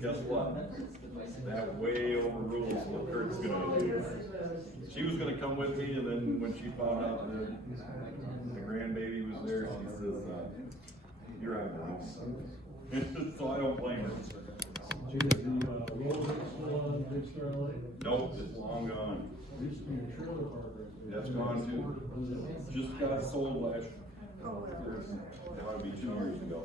guess what? That way overrules what Kurt's gonna do. She was gonna come with me, and then when she found out that the grandbaby was there, she says, you're on your own. So I don't blame her. Nope, it's long gone. That's gone too. Just got sold last year. That would be 2 years ago.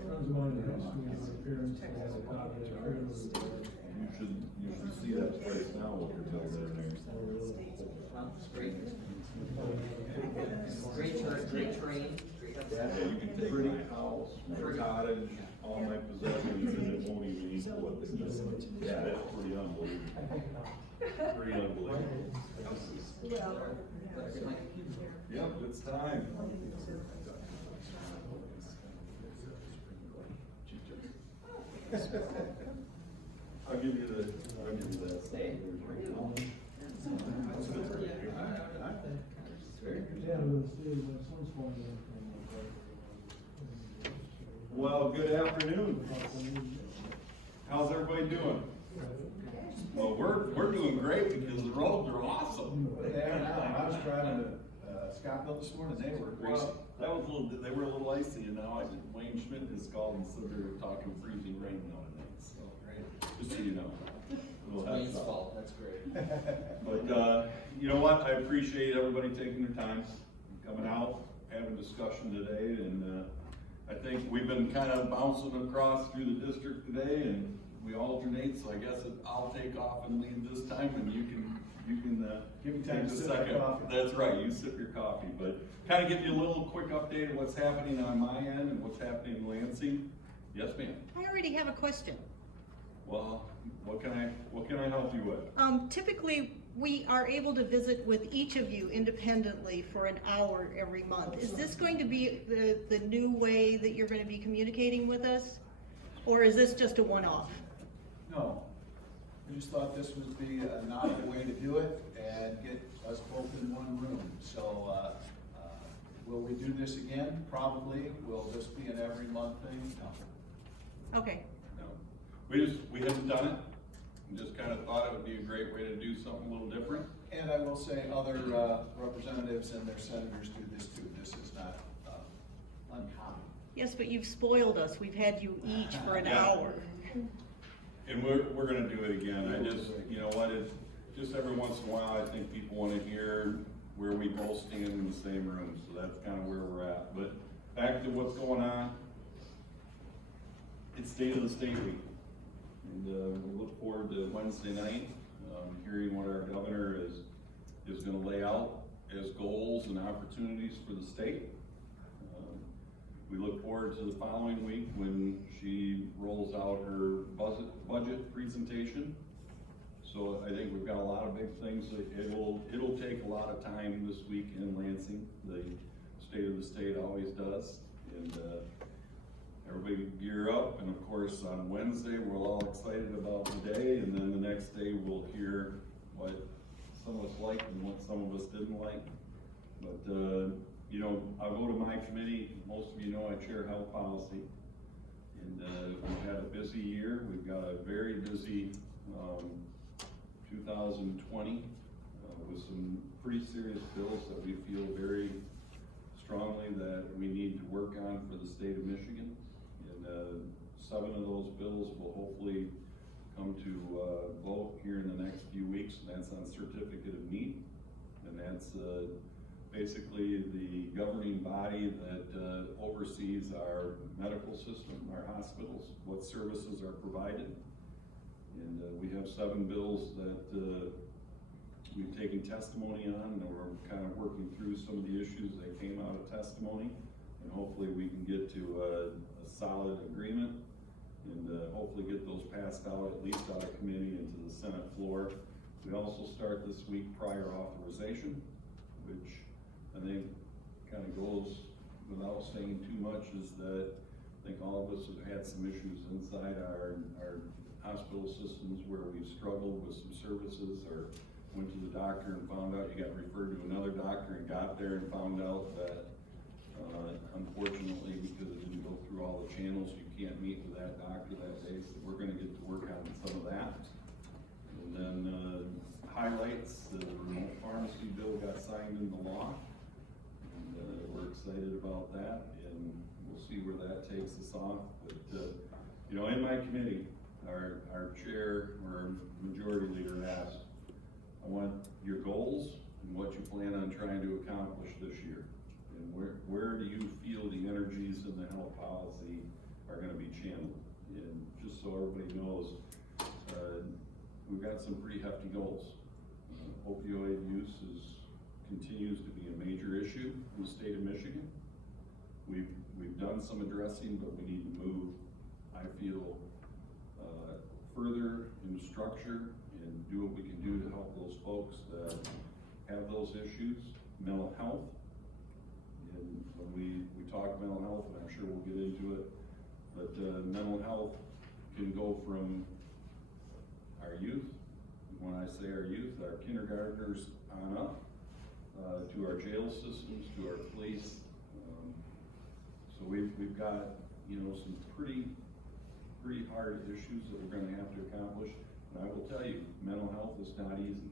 You should see that place now, what they're building in there. Great train. Yeah, you can take my house, my cottage, all my possessions, and it won't even equal what they do. Yeah, that's pretty unbelievable. Pretty unbelievable. Yep, it's time. I'll give you that. Well, good afternoon. How's everybody doing? Well, we're doing great because the roads are awesome. They are now. I was driving to Scottville this morning, they were greasy. That was they were a little icy, and now Wayne Schmidt has called and said they're talking freezing rain now tonight. So, just so you know. Wayne's fault, that's great. But, you know what, I appreciate everybody taking their time, coming out, having a discussion today, and I think we've been kind of bouncing across through the district today, and we alternate, so I guess I'll take off and lead this time, and you can Give me time take to a sip my second. coffee. That's right, you sip your coffee, but kind of give you a little quick update of what's happening on my end and what's happening in Lansing. Yes, ma'am. I already have a question. Well, what can I help you with? Typically, we are able to visit with each of you independently for an hour every month. Is this going to be the new way that you're going to be communicating with us? Or is this just a one-off? No, we just thought this would be a novel way to do it and get us both in one room. So, will we do this again? Probably. Will this be an every month thing? No. Okay. No, we haven't done it. We just kind of thought it would be a great way to do something a little different. And I will say other representatives and their senators do this too. This is not uncommon. Yes, but you've spoiled us. We've had you each for an Yeah. hour. And we're gonna do it again. I just, you know what, it's just every once in a while, I think people wanna hear where we both stand in the same room, so that's kind of where we're at. But back to what's going on, it's State of the State Week. And we look forward to Wednesday night, hearing what our governor is gonna lay out as goals and opportunities for the state. We look forward to the following week when she rolls out her budget presentation. So I think we've got a lot of big things. It'll take a lot of time this week in Lansing. The State of the State always does. And everybody gear up. And of course on Wednesday, we're all excited about the day. And then the next day we'll hear what some of us liked and what some of us didn't like. But you know, I'll go to my committee. Most of you know I chair health policy. And we've had a busy year. We've got a very busy 2020 with some pretty serious bills that we feel very strongly that we need to work on for the state of Michigan. And 7 of those bills will hopefully come to vote here in the next few weeks, and that's on certificate of need. And that's basically the governing body that oversees our medical system, our hospitals, what services are provided. And we have 7 bills that we've taken testimony on, and we're kind of working through some of the issues that came out of testimony. And hopefully we can get to a solid agreement and hopefully get those passed out, at least out of committee into the Senate floor. We also start this week prior authorization, which I think kind of goes without saying too much, is that I think all of us have had some issues inside our hospital systems where we've struggled with some services, or went to the doctor and found out you got referred to another doctor and got there and found out that unfortunately, because it didn't go through all the channels, you can't meet with that doctor that day. So we're going to get to work on some that. And then, highlights, the remote pharmacy bill got signed into law. And, we're excited about that, and we'll see where that takes us off. But, you know, in my committee, our chair or majority leader asked, I want your goals and what you plan on trying to accomplish this year. And where do you feel the energies in the health policy are gonna be channeled? And just so everybody knows, we've got some pretty hefty goals. Opioid use continues to be a major issue in the state of Michigan. We've done some addressing, but we need to move, I feel, further in structure and do what we can do to help those folks that have those issues. Mental health, and when we talk mental health, and I'm sure we'll get into it, but mental health can go from our youth, when I say our youth, our kindergartners on up, to our jail systems, to our police. So we've got, you know, some pretty hard issues that we're gonna have to accomplish. And I will tell you, mental health is not easy.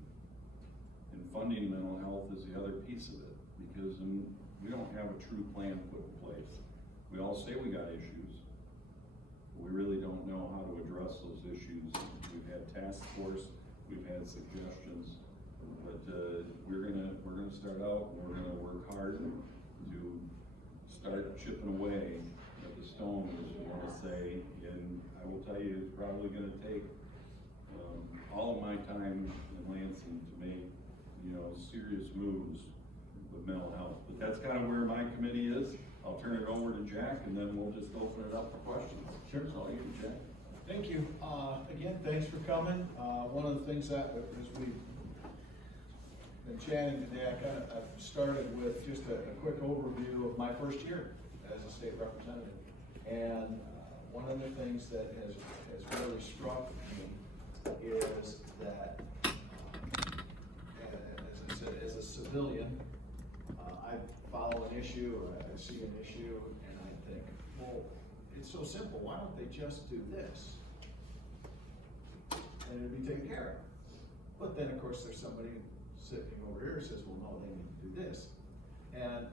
And funding mental health is the other piece of it, because we don't have a true plan put in place. We all say we got issues, but we really don't know how to address those issues. We've had task force, we've had suggestions, but we're gonna start out and we're gonna work hard to start chipping away at the stone, as you wanna say. And I will tell you, it's probably gonna take all of my time in Lansing to make, you know, serious moves with mental health. But that's kind of where my committee is. I'll turn it over to Jack, and then we'll just open it up for questions. Sure. It's all you, Jack. Thank you. Again, thanks for coming. One of the things that, as we've been chatting today, I've started with just a quick overview of my first year as a state representative. And one of the things that has really struck me is that, as I said, as a civilian, I follow an issue or I see an issue and I think, well, it's so simple, why don't they just do this? And it'd be taken care of. But then of course there's somebody sitting over here who says, well, no, they need to do this. And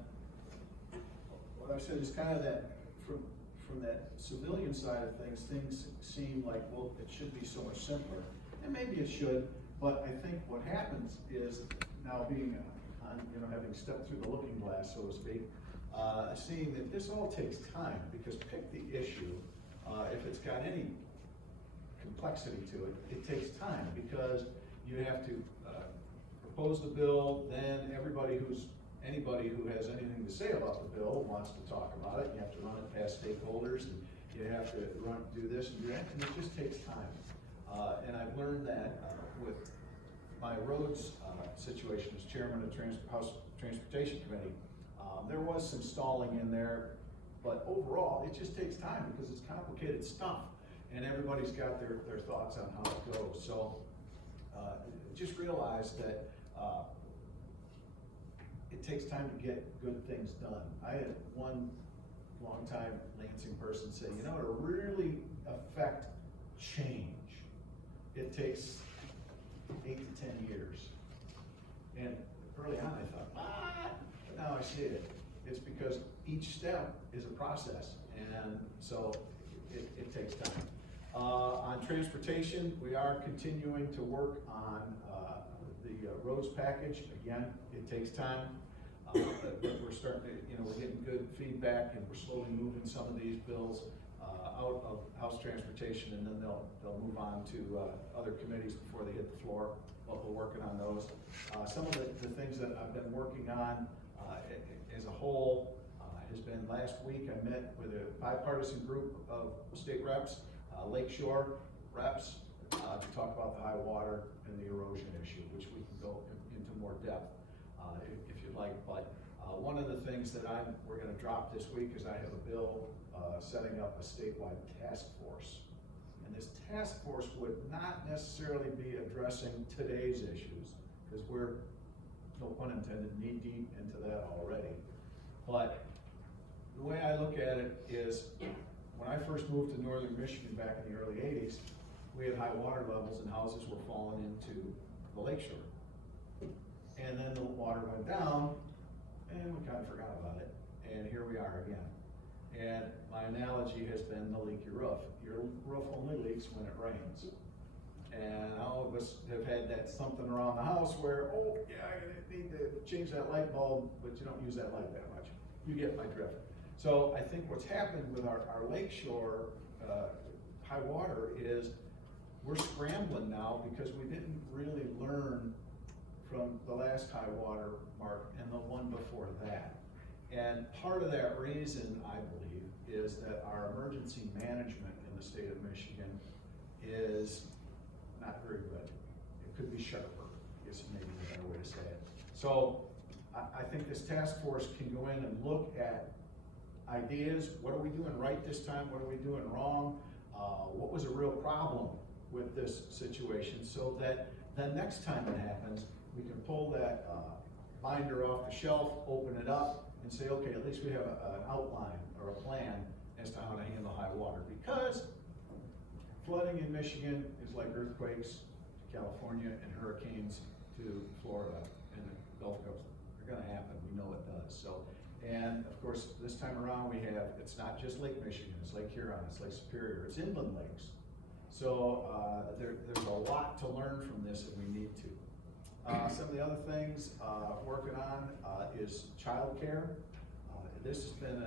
what I said is kind of that, from that civilian side of things seem like, well, it should be so much simpler. And maybe it should, but I think what happens is, now being on, you know, having stepped through the looking glass, so to speak, seeing that this all takes time, because pick the issue, if it's got any complexity to it, it takes time, because you have to propose the bill, then anybody who has anything to say about the bill wants to talk about it. You have to run it past stakeholders, and you have to do this and do that, and it just takes time. And I've learned that with my roads situation as chairman of House Transportation Committee. There was some stalling in there, but overall, it just takes time because it's complicated stuff, and everybody's got their thoughts on how it goes. So just realize that it takes time to get good things done. I had one longtime Lansing person say, you know, to really affect change, it takes 8 to 10 years. And early on I thought, what? But now I see it. It's because each step is a process, and so it takes time. On transportation, we are continuing to work on the roads package. Again, it takes time. But we're starting to, you know, we're getting good feedback, and we're slowly moving some of these bills out of House Transportation, and then they'll move on to other committees before they hit the floor. But we're working on those. Some of the things that I've been working on as a whole has been, last week I met with a bipartisan group of state reps, Lakeshore reps, to talk about the high water and the erosion issue, which we can go into more depth if you'd like. But one of the things that we're going to drop this week is I have a bill setting up a statewide task force. And this task force would not necessarily be addressing today's issues, because we're, no pun intended, knee deep into that already. But the way I look at it is, when I first moved to northern Michigan back in the early 80s, we had high water levels and houses were falling into the lakeshore. And then the water went down, and we kind of forgot about it, and here we are again. And my analogy has been the leaky roof. Your roof only leaks when it rains. And all of us have had that something around the house where, oh, yeah, I need to change that light bulb, but you don't use that light that much. You get my drift. So I think what's happened with our lakeshore high water is we're scrambling now because we didn't really learn from the last high water mark and the one before that. And part of that reason, I believe, is that our emergency management in the state of Michigan is not very good. It could be sharper, I guess maybe a better way to say it. So I think this task force can go in and look at ideas. What are we doing right this time? What are we doing wrong? What was a real problem with this situation, so that the next time it happens, we can pull that binder off the shelf, open it up, and say, okay, at least we have an outline or a plan as to how to handle high water. Because flooding in Michigan is like earthquakes to California and hurricanes to Florida and the Gulf Coast. They're gonna happen, we know it does. So, and of course, this time around we have, it's not just Lake Michigan, it's Lake Huron, it's Lake Superior, it's inland lakes. So there's a lot to learn from this if we need to. Some of the other things working on is childcare. This has been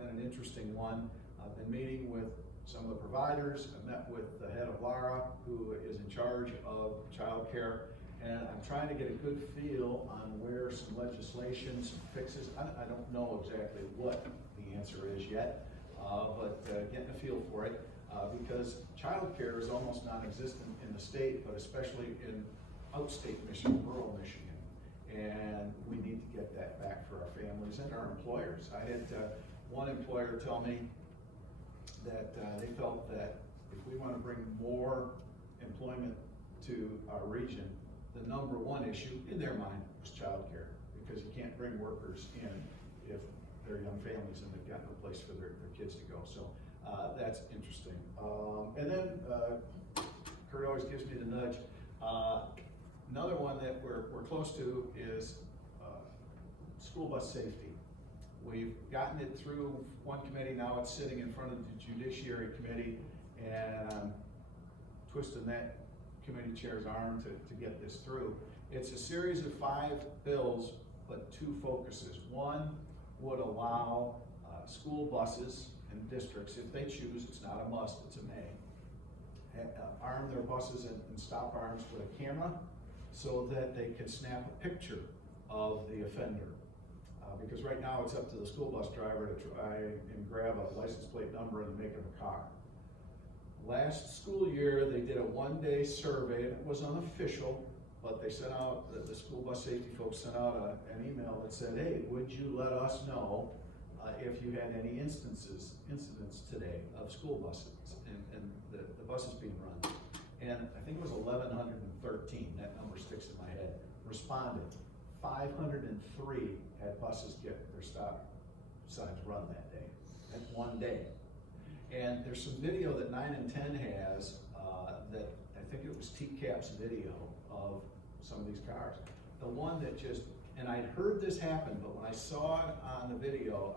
an interesting one. I've been meeting with some of the providers. I met with the head of Lara, who is in charge of childcare, and I'm trying to get a good feel on where some legislation, some fixes. I don't know exactly what the answer is yet, but getting a feel for it, because childcare is almost non-existent in the state, but especially in outstate Michigan, rural Michigan. And we need to get that back for our families and our employers. I had one employer tell me that they felt that if we want to bring more employment to our region, the number one issue in their mind was childcare, because you can't bring workers in if they're young families and they've got no place for their kids to go. So that's interesting. And then Kurt always gives me the nudge. Another one that we're close to is school bus safety. We've gotten it through one committee, now it's sitting in front of the Judiciary Committee, and I'm twisting that committee chair's arm to get this through. It's a series of 5 bills, but 2 focuses. One would allow school buses and districts, if they choose, it's not a must, it's a may, arm their buses and stop arms with a camera so that they can snap a picture of the offender. Because right now it's up to the school bus driver to try and grab a license plate number and make it a car. Last school year, they did a 1-day survey, and it was unofficial, but they sent out, the school bus safety folks sent out an email that said, hey, would you let us know if you had any incidents today of school buses and the buses being run. And I think it was 1,113, that number sticks in my head, responded. 503 had buses get their stop signs run that day, that one day. And there's some video that 9 and 10 has that I think it was TCAP's video of some of these cars. The one that just, and I'd heard this happen, but when I saw it on the video,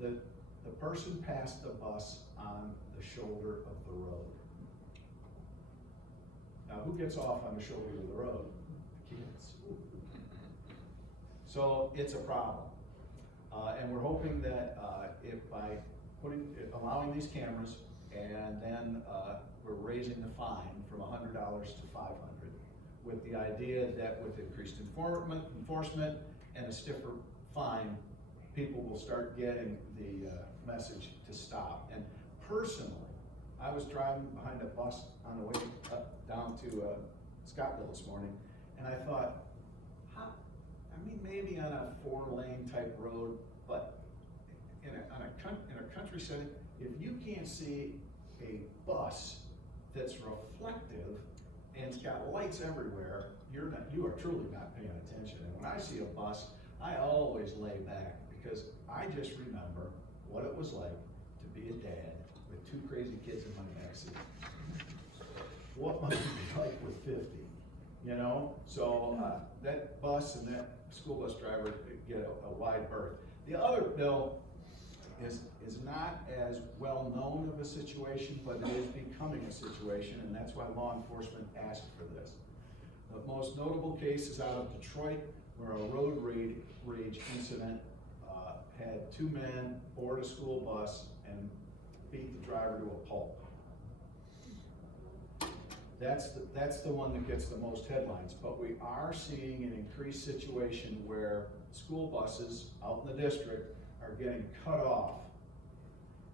the person passed the bus on the shoulder of the road. Now, who gets off on the shoulder of the road? The kids. So it's a problem. And we're hoping that if by allowing these cameras, and then we're raising the fine from $100 to $500, with the idea that with increased enforcement and a stiffer fine, people will start getting the message to stop. And personally, I was driving behind a bus on the way down to Scottville this morning, and I thought, maybe on a 4-lane type road, but in a country setting, if you can't see a bus that's reflective and it's got lights everywhere, you are truly not paying attention. And when I see a bus, I always lay back, because I just remember what it was like to be a dad with 2 crazy kids in my backseat. what must it be like with 50, you know? So, that bus and that school bus driver get a wide berth. The other bill is not as well known of a situation, but it is becoming a situation, and that's why law enforcement asked for this. The most notable case is out of Detroit, where a road rage incident had 2 men board a school bus and beat the driver to a pulp. That's the one that gets the most headlines, but we are seeing an increased situation where school buses out in the district are getting cut off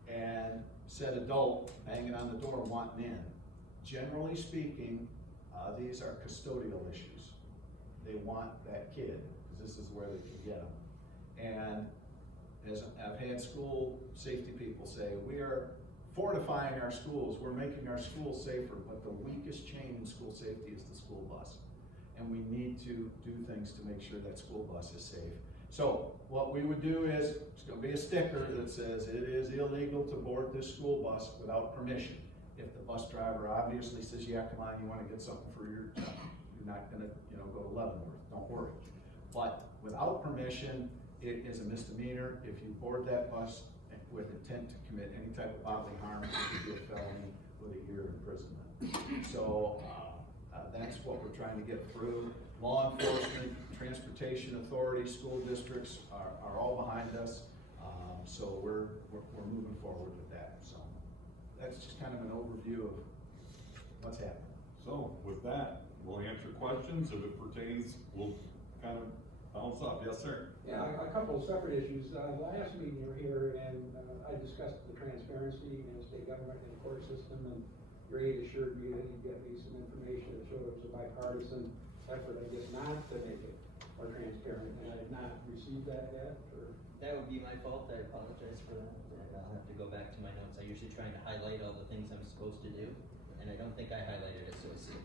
and said adult banging on the door wanting in. Generally speaking, these are custodial issues. They want that kid, because this is where they can get them. And as I've had school safety people say, we are fortifying our schools, we're making our schools safer, but the weakest chain in school safety is the school bus. And we need to do things to make sure that school bus is safe. So what we would do is, it's gonna be a sticker that says it is illegal to board this school bus without permission. If the bus driver obviously says, yeah, come on, you wanna get something for your, you're not gonna, go to Leavenworth, don't worry. But without permission, it is a misdemeanor. If you board that bus with intent to commit any type of bodily harm, it could be a felony with a year of imprisonment. So that's what we're trying to get through. Law enforcement, transportation authorities, school districts are all behind us. So we're moving forward with that. So that's just kind of an overview of what's happening. So with that, we'll answer questions. If it pertains, we'll kind of bounce up. Yes, sir? Yeah, a couple of separate issues. Last meeting you were here and I discussed the transparency in the state government and the court system, and Ray assured me that he'd get me some information that showed it was a bipartisan effort, I guess, not to make it more transparent, and I have not received that yet, or? That would be my fault, I apologize for that, and I'll have to go back to my notes. I usually try to highlight all the things I'm supposed to do, and I don't think I highlighted associate.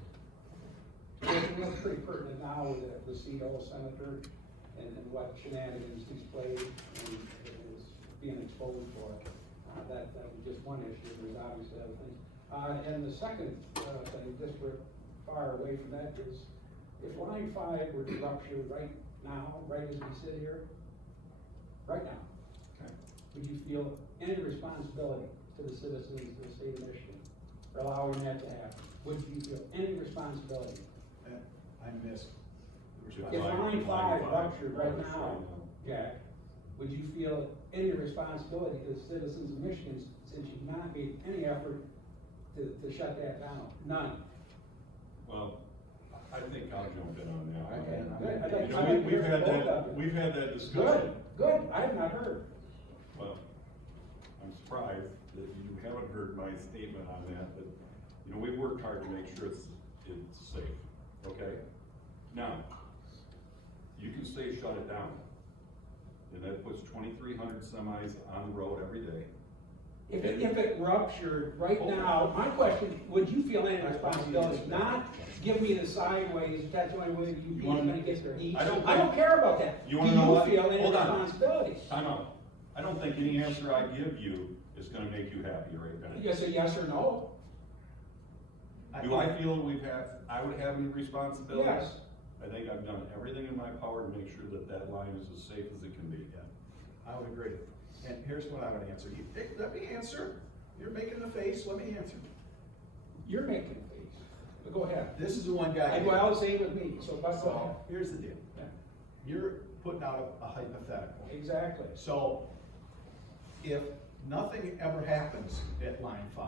Well, it's pretty pertinent now with the CO senator and what shenanigans he's played and is being exposed for. That was just one issue, there's obviously other things. And the second thing, just we're far away from that, is if line 5 were to rupture right now, right as we sit here, right now, Okay. would you feel any responsibility to the citizens of the state of Michigan for allowing that to happen? Would you feel any responsibility? I missed. If line 5 ruptured right now, Jack, would you feel any responsibility to the citizens of Michigan since you've not made any effort to shut that down? None. Well, I think I'll jump in on that. Okay, good. You know, we've had that discussion. Good, I have not heard. Well, I'm surprised that you haven't heard my statement on that, but, we've worked hard to make sure it's safe, okay? Now, you can say shut it down, and that puts 2,300 semis on the road every day. If it ruptured right now, my question, would you feel any responsibility? Not give me the sideways, that's the only way you're gonna get their heat. I don't care about that. You wanna know what? Do you feel any Hold on. responsibility? Time out. I don't think any answer I give you is gonna make you happy right now. You say yes or no? Do I feel that I would have any responsibility? Yes. I think I've done everything in my power to make sure that line is as safe as it can be. Yeah, I would agree. And here's what I would answer. Let me answer. You're making the face, let me answer. You're making a face, but go ahead. This is the one guy. I do all the same with me, so let's go ahead. Here's the deal. Yeah. You're putting out a hypothetical. Exactly. So, if nothing ever happens at line 5,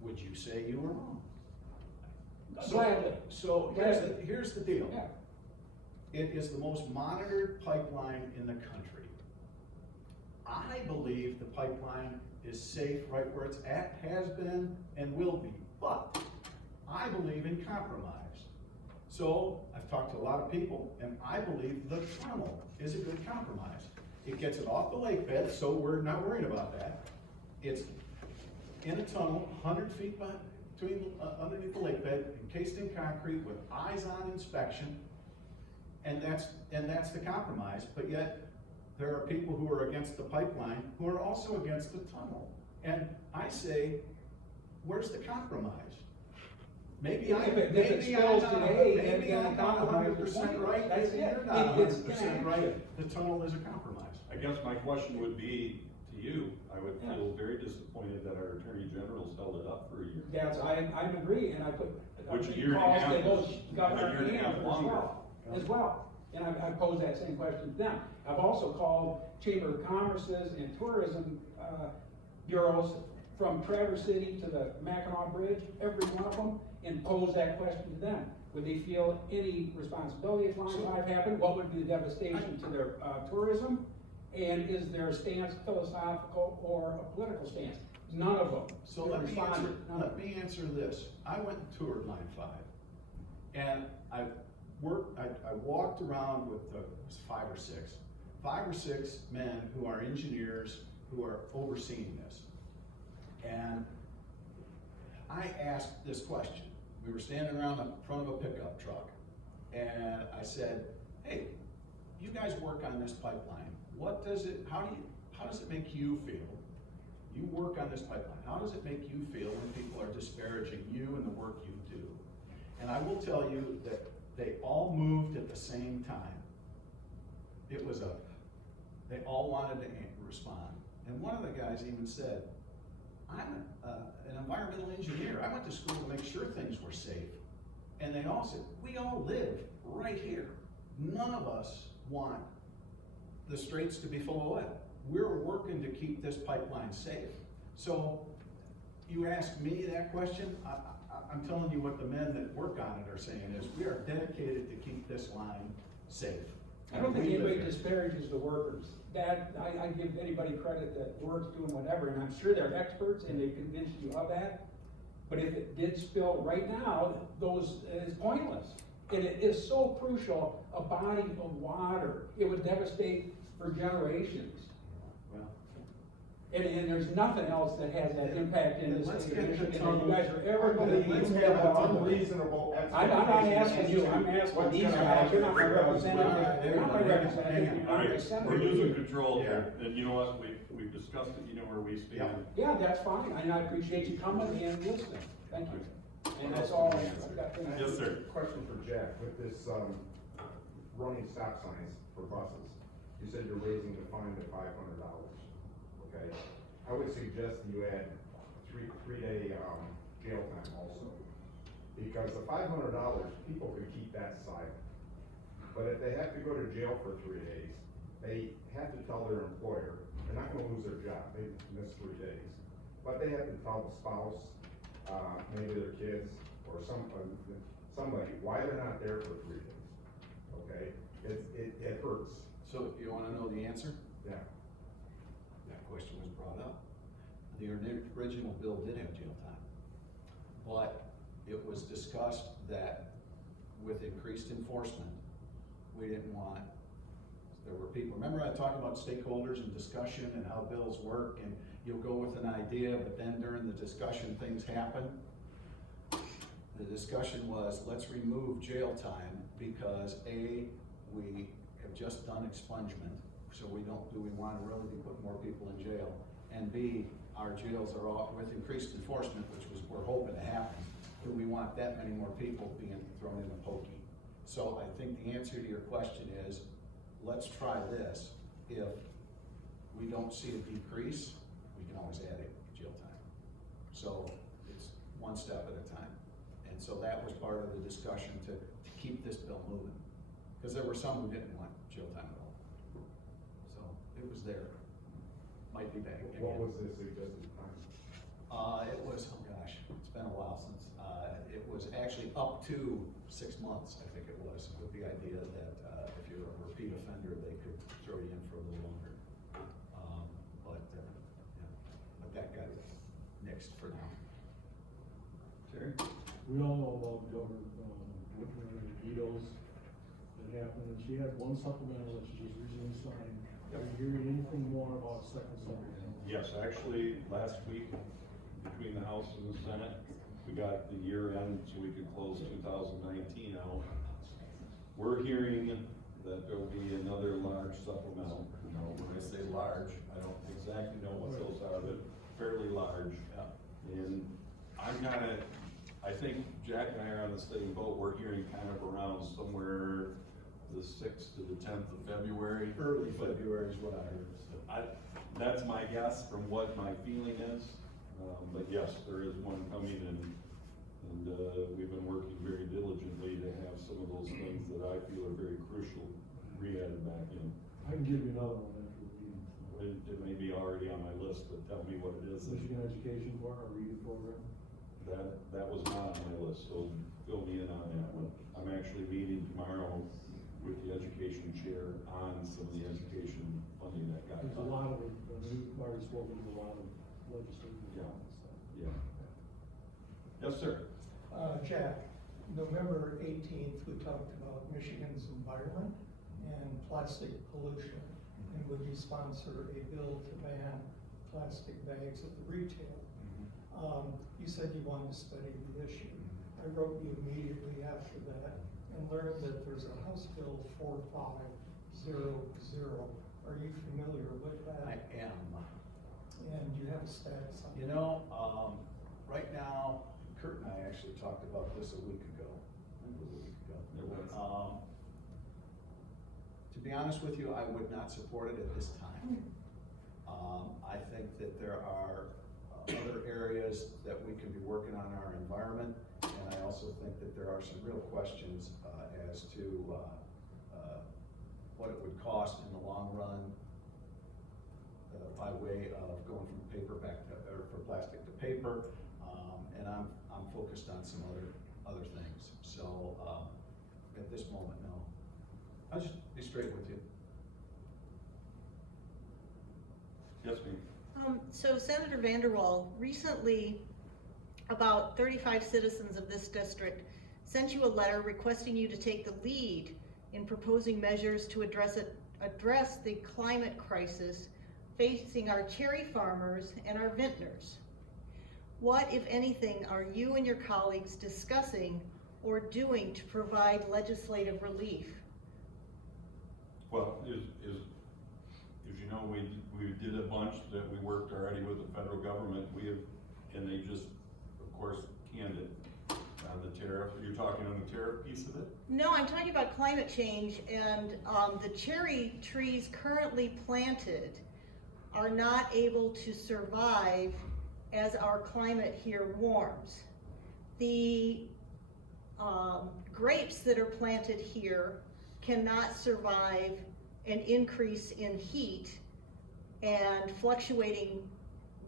would you say you were wrong? Gladly. So here's the deal. Yeah. It is the most monitored pipeline in the country. I believe the pipeline is safe right where it's at, has been, and will be, but I believe in compromise. So I've talked to a lot of people, and I believe the tunnel is a good compromise. It gets it off the lake bed, so we're not worried about that. It's in a tunnel, 100 feet underneath the lake bed, encased in concrete with eyes on inspection, and that's the compromise. But yet, there are people who are against the pipeline who are also against the tunnel. And I say, where's the compromise? Maybe If it spills today, then I'm not compromise is 100% right, That's maybe it. you're not It's 100% inaction. right, the tunnel is a compromise. I guess my question would be to you, I would feel very disappointed that our Attorney General's held it up for a year. That's, I agree, and I put. Which a year and a calls half to is- those Governor a year and a half Andrews longer. as well. And I posed that same question to them. I've also called Chamber of Commerce's and Tourism, bureaus from Traverse City to the Mackinac Bridge, every one of them, and posed that question to them. Would they feel any responsibility if Line 5 happened? What would be the devastation to their, tourism? And is their stance philosophical or a political stance? None of them. So let responded. me answer this. I went and toured Line 5. And I walked around with it was 5 or 6 men who are engineers who are overseeing this. And I asked this question. We were standing around in front of a pickup truck. And I said, hey, you guys work on this pipeline. How does it make you feel? You work on this pipeline. How does it make you feel when people are disparaging you and the work you do? And I will tell you that they all moved at the same time. They all wanted to respond. And one of the guys even said, I'm an environmental engineer. I went to school to make sure things were safe. And they all said, we all live right here. None of us want the straits to be full of oil. We're working to keep this pipeline safe. So you ask me that question, I'm telling you what the men that work on it are saying is, we are dedicated to keep this line safe. I don't think We live anybody here. disparages the workers. That, I give anybody credit that works doing whatever, and I'm sure they're experts and they've convinced you of that. But if it did spill right now, it's pointless. And it is so crucial, a body of water. It would devastate for generations. Well, And there's nothing else that has that impact in this Let's state get of the Michigan that you guys are ever tunnel- going to let's be. get the have tunnel. unreasonable I'm not asking expectations you, as I'm to asking what's these gonna guys, happen you're not my because representative, you're not my representative, you're All my right, senator. we're losing control here, and you know what, we've discussed it, you know where we stand. Yeah, that's fine, and I appreciate you coming and listening, thank you. And that's all I've got tonight. Yes, sir. Question for Jack, with this, running stop signs for buses, you said you're raising the fine to $500, okay? I would suggest you add three-day, jail time also. Because the $500, people can keep that silent. But if they have to go to jail for 3 days, they have to tell their employer, they're not gonna lose their job, they miss 3 days. But they have to tell the spouse, maybe their kids, or somebody, why they're not there for 3 days, okay? It hurts, so you wanna know the answer? yeah. That question was brought up. The original bill did have jail time. But it was discussed that with increased enforcement, we didn't want, there were people, remember I talked about stakeholders and discussion and how bills work, and you'll go with an idea, but then during the discussion, things happen. The discussion was, let's remove jail time because A, we have just done expungement, so do we wanna really be putting more people in jail? And B, our jails are all, with increased enforcement, which we're hoping to happen, do we want that many more people being thrown in the pokey? So I think the answer to your question is, let's try this. If we don't see a decrease, we can always add a jail time. So it's one step at a time. And so that was part of the discussion to keep this bill moving. Because there were some who didn't want jail time at all. So it was there. Might be back again. What was the suggested time? It was, oh gosh, it's been a while since, it was actually up to 6 months, I think it was, with the idea that, if you're a repeat offender, they could throw you in for a little longer. But that got nixed for now. Terry? We all know about Governor, vetoes that happened, and she had one supplemental that she just recently signed. Are you hearing anything more about a second supplemental? Yes, actually, last week, between the House and the Senate, we got the year end so we could close 2019 out. We're hearing that there'll be another large supplemental. You know, when I say large, I don't exactly know what those are, but fairly large. And I think Jack and I are on the same boat. We're hearing kind of around somewhere the 6th to the 10th of February. Early February is what I heard. That's my guess from what my feeling is. But yes, there is one coming, and we've been working very diligently to have some of those things that I feel are very crucial re-added back in. I can give you another one after the meeting. It may be already on my list, but tell me what it is. Michigan Education for our reading program. That was not on my list, so fill me in on that one. I'm actually meeting tomorrow with the education chair on some of the education funding that got There's a cut. lot of, we've already spoken to a lot of legislators. Yeah. and stuff. Yeah. Yes, sir. Jack, November 18th, we talked about Michigan's environment and plastic pollution, and would you sponsor a bill to ban plastic bags at the retail? You said you wanted to study the issue. I wrote you immediately after that and learned that there's a House Bill 4500. Are you familiar with that? I am. And do you have a status on it? You know, right now, Kurt and I actually talked about this a week ago. I think it was a week ago. It was. To be honest with you, I would not support it at this time. I think that there are other areas that we can be working on our environment, and I also think that there are some real questions as to what it would cost in the long run by way of going from paper back to, or from plastic to paper, and I'm focused on some other things. So at this moment, no. I'll just be straight with you. Yes, ma'am. So Senator Vanderwall, recently, about 35 citizens of this district sent you a letter requesting you to take the lead in proposing measures to address the climate crisis facing our cherry farmers and our vintners. What, if anything, are you and your colleagues discussing or doing to provide legislative relief? Well, as you know, we did a bunch that we worked already with the federal government. And they just, of course, canned it on the tariff. You're talking on the tariff piece of it? No, I'm talking about climate change, and the cherry trees currently planted are not able to survive as our climate here warms. The grapes that are planted here cannot survive an increase in heat and fluctuating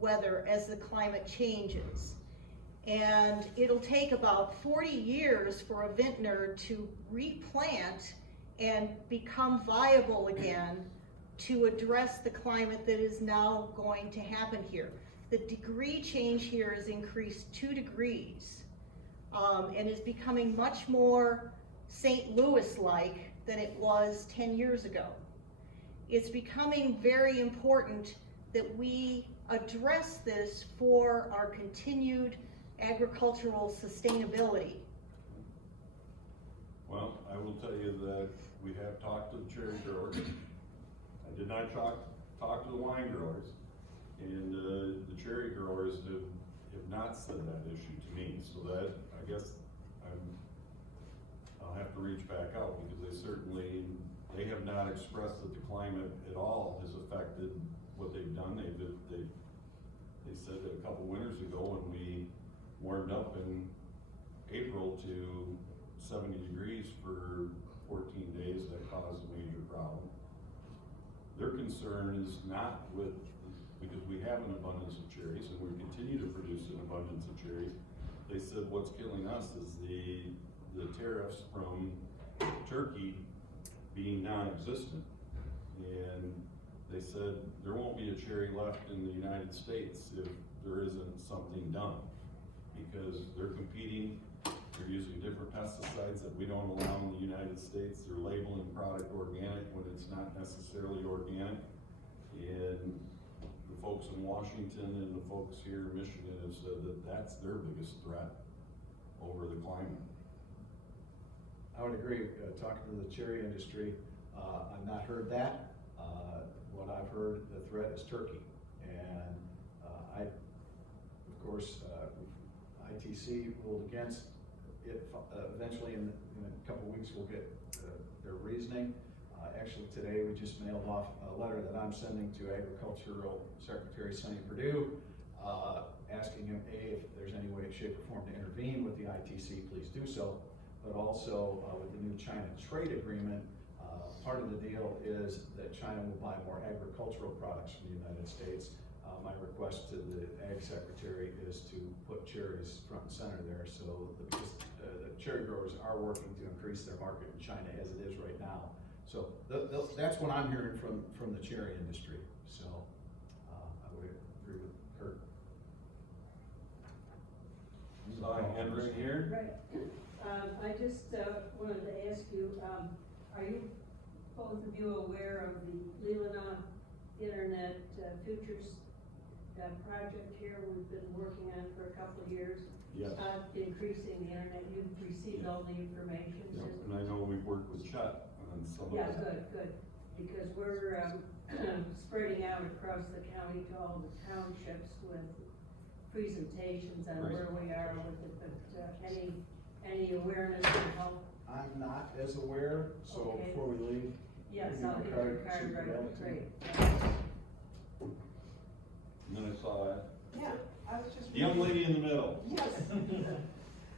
weather as the climate changes. And it'll take about 40 years for a vintner to replant and become viable again to address the climate that is now going to happen here. The degree change here has increased 2 degrees and is becoming much more St. Louis-like than it was 10 years ago. It's becoming very important that we address this for our continued agricultural sustainability. Well, I will tell you that we have talked to the cherry growers. I did not talk to the wine growers, and the cherry growers have not said that issue to me. So that, I guess, I'll have to reach back out, because they have not expressed that the climate at all has affected what they've done. They said that a couple winters ago, when we warmed up in April to 70 degrees for 14 days, that caused a major problem. Their concern is not because we have an abundance of cherries and we continue to produce an abundance of cherries. They said what's killing us is the tariffs from Turkey being non-existent. And they said there won't be a cherry left in the United States if there isn't something done, because they're competing, they're using different pesticides that we don't allow in the United States. They're labeling product organic when it's not necessarily organic. And the folks in Washington and the folks here in Michigan have said that that's their biggest threat over the climate. I would agree. Talking to the cherry industry, I've not heard that. What I've heard, the threat is Turkey. And of course, ITC ruled against it. Eventually, in a couple weeks, we'll get their reasoning. Actually, today, we just mailed off a letter that I'm sending to Agricultural Secretary Sonny Perdue, asking him, A, if there's any way, shape, or form to intervene with the ITC, please do so. But also, with the new China trade agreement, part of the deal is that China will buy more agricultural products from the United States. My request to the Ag Secretary is to put cherries front and center there, so because the cherry growers are working to increase their market in China as it is right now. So that's what I'm hearing from the cherry industry. So I would agree with Kurt. Saw a hand right here. Right. I just wanted to ask you, are you, both of you, aware of the Leelanau Internet Futures project here we've been working on for a couple of years? Yes. Increasing the internet, you've received all the information? Yep, and I know we've worked with Chet on some of Yeah, that. good, because we're spreading out across the county to all the townships with presentations on Right. where we are with it, but any awareness would help. I'm not as aware, so Okay. before we leave. Yes, give me I'll your get your so card you can right, mail it to me. great. And then I saw Yeah, I was just. the young lady in the middle. Yes.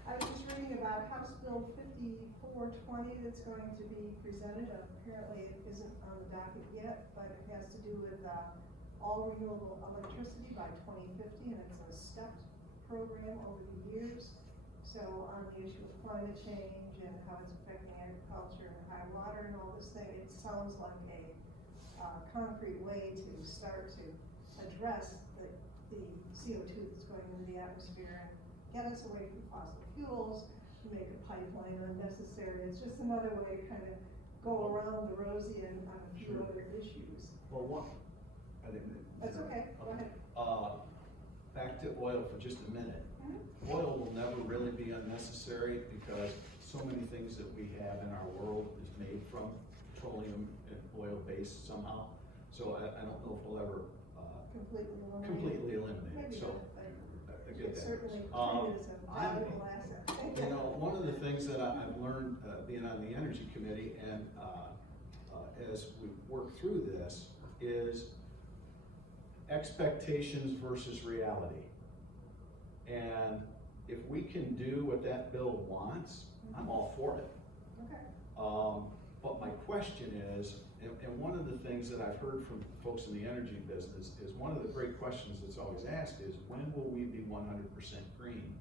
I was just reading about House Bill 5420 that's going to be presented. Apparently it isn't on the docket yet, but it has to do with all renewable electricity by 2050, and it's a stepped program over the years. So on the issue of climate change and how it's affecting agriculture and high water and all this thing, it sounds like a concrete way to start to address the CO2 that's going into the atmosphere and get us away from fossil fuels, make a pipeline unnecessary. It's just another way to kind of go around the rosy and on a few other issues. Well, I didn't. That's okay, go ahead. Back to oil for just a minute. Oil will never really be unnecessary because so many things that we have in our world is made from petroleum and oil based somehow. So I don't know if we'll ever completely eliminate Maybe it. So not, I but get it's that. certainly treated as a valuable asset. You know, one of the things that I've learned being on the Energy Committee and as we work through this is expectations versus reality. And if we can do what that bill wants, I'm all for it. Okay. But my question is, and one of the things that I've heard from folks in the energy business is one of the great questions that's always asked is, when will we be 100% green?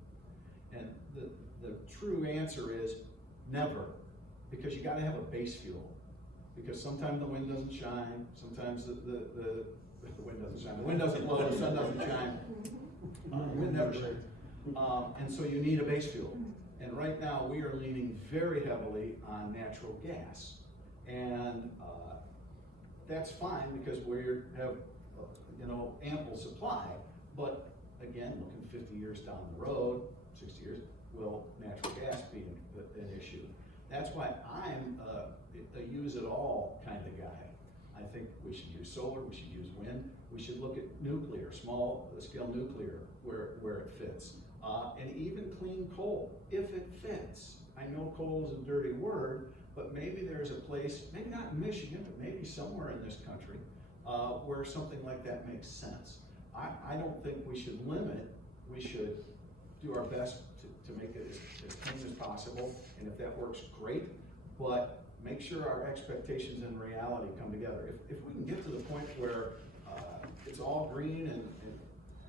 And the true answer is never, because you gotta have a base fuel. Because sometimes the wind doesn't shine, sometimes the wind doesn't shine, the wind doesn't blow, the sun doesn't shine. The wind never shines. And so you need a base fuel. And right now, we are leaning very heavily on natural gas. And that's fine because we have, ample supply. But again, looking 50 years down the road, 60 years, will natural gas be an issue? That's why I'm a use it all kind of guy. I think we should use solar, we should use wind, we should look at nuclear, small scale nuclear, where it fits. And even clean coal, if it fits. I know coal is a dirty word, but maybe there's a place, maybe not in Michigan, but maybe somewhere in this country, where something like that makes sense. I don't think we should limit, we should do our best to make it as clean as possible, and if that works, great, but make sure our expectations and reality come together. If we can get to the point where it's all green and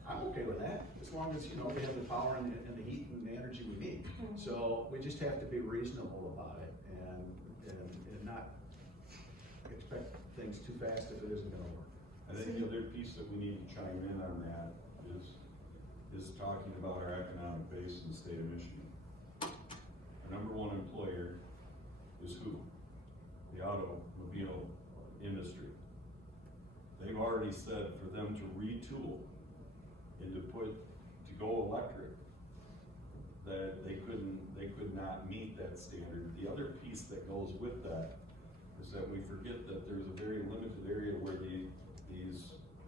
I'm okay with that, as long as, we have the power and the heat and the energy we need. So we just have to be reasonable about it and not expect things too fast if it isn't gonna work. I think the other piece that we need to chime in on that is talking about our economic base in the state of Michigan. Our number one employer is who? The automobile industry. They've already said for them to retool and to go electric, that they could not meet that standard. The other piece that goes with that is that we forget that there's a very limited area where these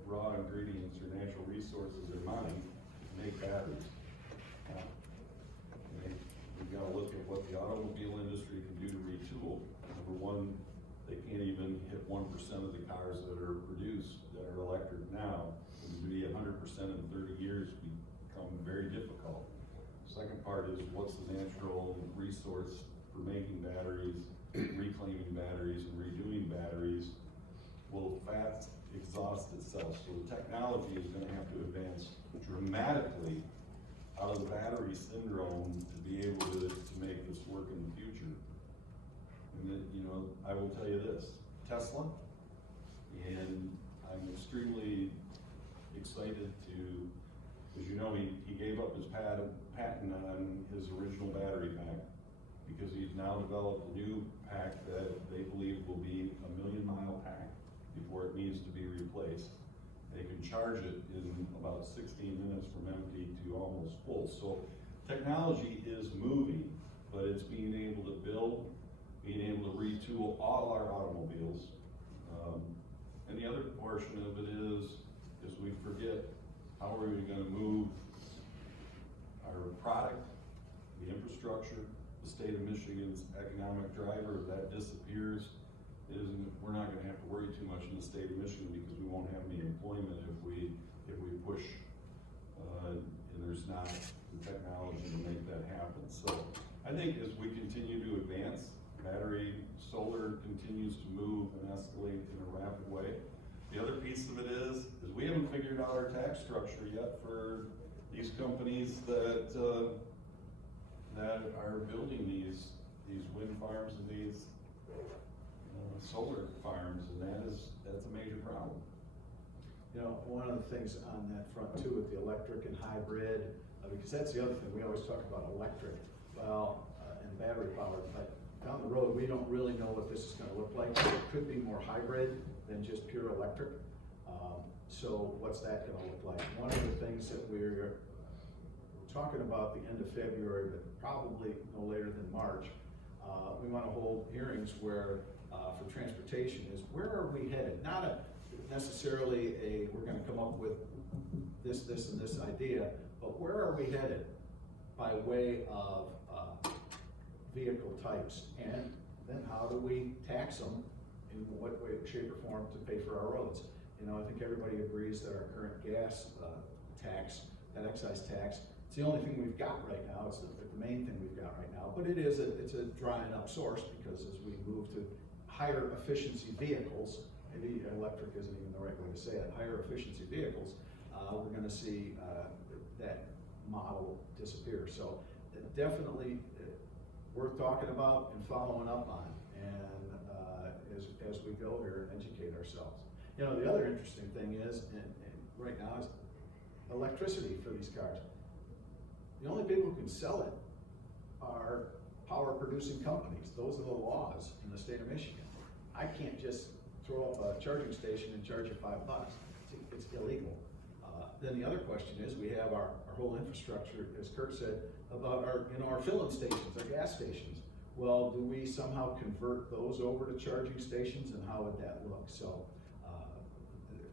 raw ingredients or natural resources or money make batteries. the automobile industry can do to retool. Number one, they can't even hit 1% of the cars that are produced that are electric now. And to be 100% in 30 years become very difficult. Second part is, what's the natural resource for making batteries, reclaiming batteries, and redoing batteries? Will fat exhaust itself? So the technology is gonna have to advance dramatically out of the battery syndrome to be able to make this work in the future. And then, you know, I will tell you this, Tesla, and I'm extremely excited to, as you know, he gave up his patent on his original battery pack, because he's now developed a new pack that they believe will be a 1,000,000-mile pack before it needs to be replaced. They can charge it in about 16 minutes from empty to almost full. So technology is moving, but it's being able to build, being able to retool all our automobiles. And the other portion of it is we forget, how are we gonna move our product, the infrastructure, the state of Michigan's economic driver? If that disappears, we're not gonna have to worry too much in the state of Michigan, because we won't have any employment if we push, and there's not the technology to make that happen. So I think as we continue to advance, solar continues to move and escalate in a rapid way. The other piece of it is we haven't figured out our tax structure yet for these companies that are building these wind farms and these solar farms, and that's a major problem. You know, one of the things on that front too, with the electric and hybrid, because that's the other thing, we always talk about electric, and battery powered, but down the road, we don't really know what this is gonna look like. It could be more hybrid than just pure electric. So what's that gonna look like? One of the things that we're talking about the end of February, but probably no later than March, we wanna hold hearings where, for transportation, is where are we headed? Not necessarily we're gonna come up with this, and this idea, but where are we headed by way of vehicle types, and then how do we tax them in what way, shape, or form to pay for our roads? You know, I think everybody agrees that our current gas tax, that excise tax, it's the only thing we've got right now. It's the main thing we've got right now, but it's a drying up source, because as we move to higher efficiency vehicles, maybe electric isn't even the right way to say it, higher efficiency vehicles, we're gonna see that model disappear. So definitely worth talking about and following up on, and as we go here and educate ourselves. You know, the other interesting thing is, and right now, is electricity for these cars. The only people who can sell it are power producing companies. Those are the laws in the state of Michigan. I can't just throw up a charging station and charge you $5. It's illegal. Then the other question is, we have our whole infrastructure, as Kurt said, about our filling stations, our gas stations. Well, do we somehow convert those over to charging stations, and how would that look? So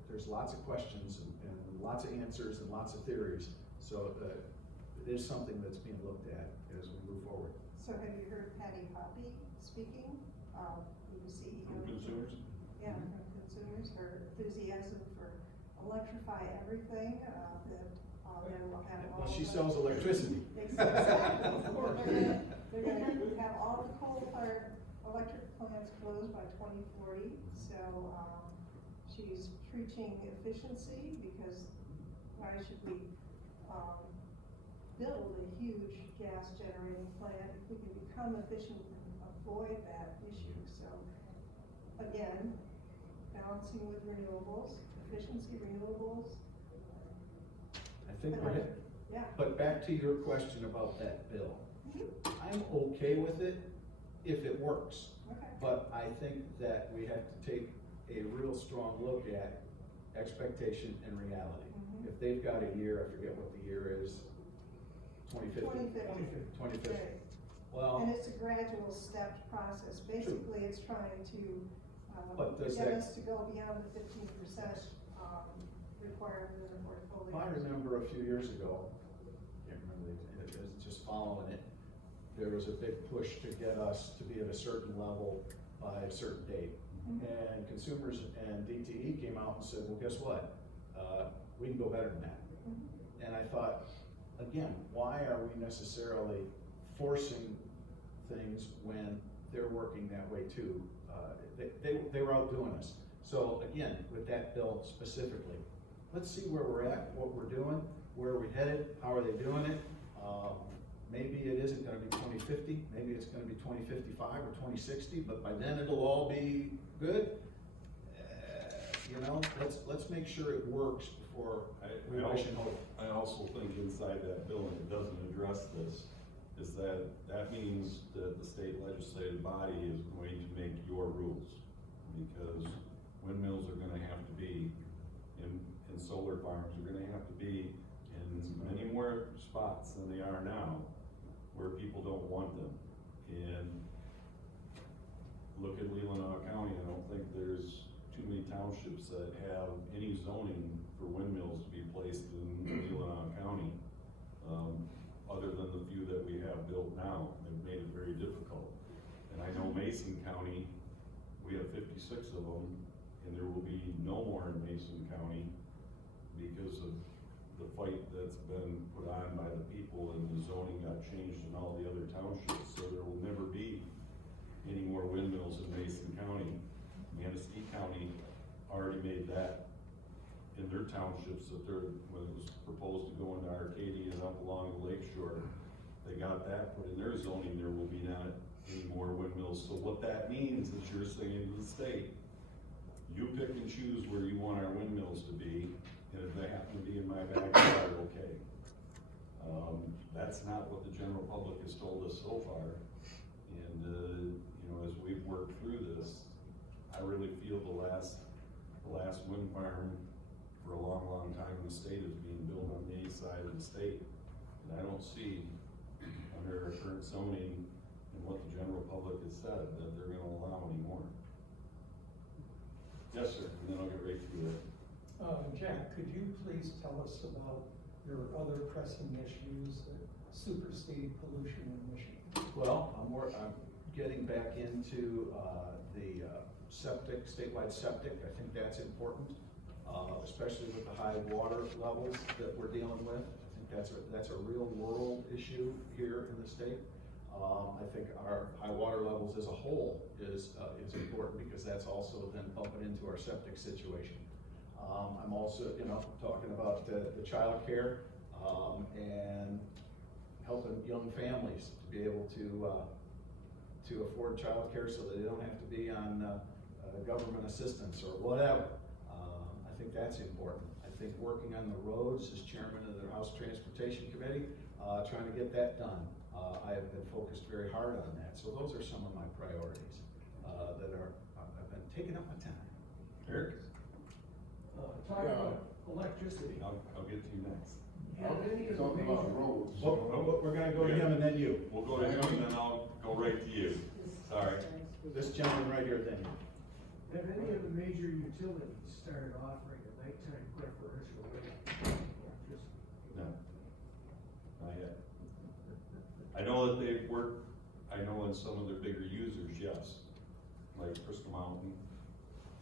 there's lots of questions and lots of answers and lots of theories. So it is something that's being looked at as we move forward. So have you heard Patty Hoppy speaking, the CEO? From consumers? Yeah, from consumers, her enthusiasm for electrify everything, then we'll have all. Well, she sells electricity. Exactly. They're gonna have all the coal-fired electric plants closed by 2040, so, she's preaching efficiency, because why should we, build a huge gas generating plant if we can become efficient and avoid that issue? So, again, balancing with renewables, efficiency, renewables. I think we're hit. Yeah. But back to your question about that bill. I'm okay with it if it works. Okay. But I think that we have to take a real strong look at expectation and reality. Mhm. If they've got a year, I forget what the year is, 2050. 2050. Well, And it's a gradual stepped process. Basically, it's trying to, But does get that- us to go beyond the 15%, requirement in the portfolio. I remember a few years ago, can't remember, it was just following it, there was a big push to get us to be at a certain level by a certain date. And consumers and DTE came out and said, well, guess what? We can go better than that. And I thought, again, why are we necessarily forcing things when they're working that way too? They were outdoing us. So again, with that bill specifically, let's see where we're at, what we're doing, where are we headed, how are they doing it? Maybe it isn't gonna be 2050, maybe it's gonna be 2055 or 2060, but by then it'll all be good. You know, let's make sure it works before we wish and hope. I also think inside that bill, and it doesn't address this, is that means that the state legislative body is going to make your rules. Because windmills are gonna have to be, in solar farms are gonna have to be in many more spots than they are now, where people don't want them. And look at Leelanau County, I don't think there's too many townships that have any zoning for windmills to be placed in Leelanau County, other than the few that we have built now. They've made it very difficult. And I know Mason County, we have 56 of them, and there will be no more in Mason County because of the fight that's been put on by the people, and the zoning got changed in all the other townships, so there will never be any more windmills in Mason County. Manistee County already made that in their townships, that when it was proposed to go into Arcadia and up along the lake shore, they got that put in their zoning. There will be not any more windmills. So what that means is you're saying to the state, you pick and choose where you want our windmills to be, and if they happen to be in my backyard, okay. That's not what the general public has told us so far. And you know, as we've worked through this, I really feel the last wind farm for a long, long time in the state is being built on the east side of the state. And I don't see, under our current zoning and what the general public has said, that they're gonna allow any more. Yes, sir, and then I'll get right through it. Jack, could you please tell us about your other pressing issues that supersede pollution in Michigan? Well, I'm getting back into the septic, statewide septic. I think that's important, especially with the high water levels that we're dealing with. I think that's a real world issue here in the state. I think our high water levels as a whole is important, because that's also then bumping into our septic situation. I'm also, you know, talking about the child care and helping young families to be able to afford child care so that they don't have to be on government assistance or whatever. I think that's important. I think working on the roads as chairman of the House Transportation Committee, trying to get that done. I have been focused very hard on that. So those are some of my priorities that have been taking up my time. Eric? Talking about electricity. I'll get to you next. Have any of the Talking about major, roads. We're gonna go to him and then you. We'll go to him and then I'll go right to you. Sorry. This gentleman right here, then you. have any of the major utilities started offering a nighttime preferential rate for electricity? No, not yet. I know that they've worked, I know in some of their bigger users, yes, like Crystal Mountain,